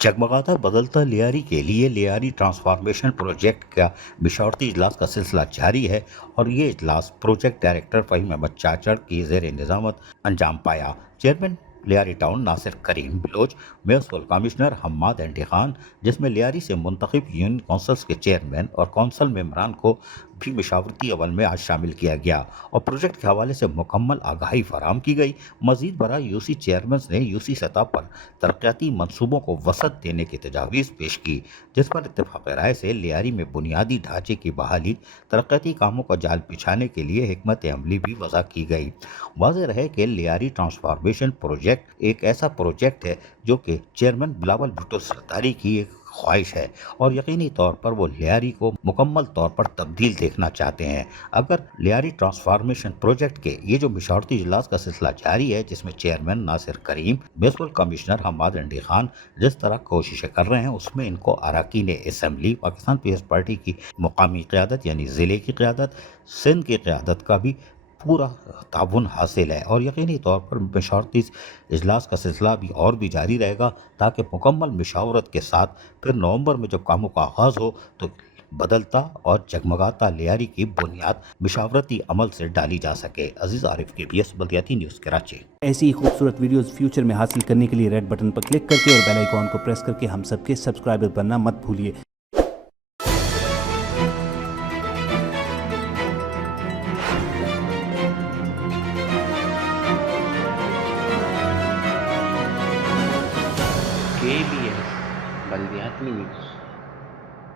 जगमगाता बदलता लियारी के लिए लियारी ट्रांसफॉर्मेशन प्रोजेक्ट का मिशौरती इजलास का सिलसिला जारी है और ये इजलास प्रोजेक्ट डायरेक्टर फ़हीम अहमद चाचड़ की ज़ेर निज़ामत अंजाम पाया। Chairman Lyari town Nasir Karim Baloch, municipal commissioner Hammad Andi Khan, जिसमें लियारी से मुंतखब यूनियन कौंसल्स के चेयरमैन और कौंसल मेम्बरान को भी मशावरती अमल में आज शामिल किया गया और प्रोजेक्ट के हवाले से मुकम्मल आगाही फराहम की गई। मजीद बराह यूसी चेयरमैन ने यूसी सतह पर तरक्याती मनसूबों को वसअत देने की तजावीज़ पेश की, जिस पर इत्तफाक राय से लियारी में बुनियादी ढांचे की बहाली, तरक्याती कामों का जाल बिछाने के लिए हिकमत अमली भी वज़ा की गई। वाज़ेह रहे कि लियारी ट्रांसफॉर्मेशन प्रोजेक्ट एक ऐसा प्रोजेक्ट है जो कि चेयरमैन बिलावल भुट्टो सरदारी की एक ख्वाहिश है और यकीनी तौर पर वो लियारी को मुकम्मल तौर पर तब्दील देखना चाहते हैं। अगर लियारी ट्रांसफॉर्मेशन प्रोजेक्ट के ये जो मिशौरती इजलास का सिलसिला जारी है, जिसमें chairman Nasir Karim, municipal commissioner Hammad Andi Khan जिस तरह कोशिशें कर रहे हैं, उसमें इनको अरकान असम्बली, पाकिस्तान पीपल्स पार्टी की मुकामी क़यादत यानी ज़िले की क़यादत, सिंध की क़यादत का भी पूरा ताउन हासिल है और यकीनी तौर पर मशावरती इजलास का सिलसिला भी और भी जारी रहेगा ताकि मुकम्मल मशावरत के साथ फिर नवंबर में जब कामों का आगाज़ हो तो बदलता और जगमगाता लियारी की बुनियाद मशावरती अमल से डाली जा सके। अजीज़ आरिफ, KBS बल्दियाती न्यूज़ कराची। ऐसी ही खूबसूरत वीडियोस फ्यूचर में हासिल करने के लिए रेड बटन पर क्लिक करके और बेल आइकॉन को प्रेस करके हम सबके सब्सक्राइबर बनना मत भूलिए। KBS बल्दियाती न्यूज़।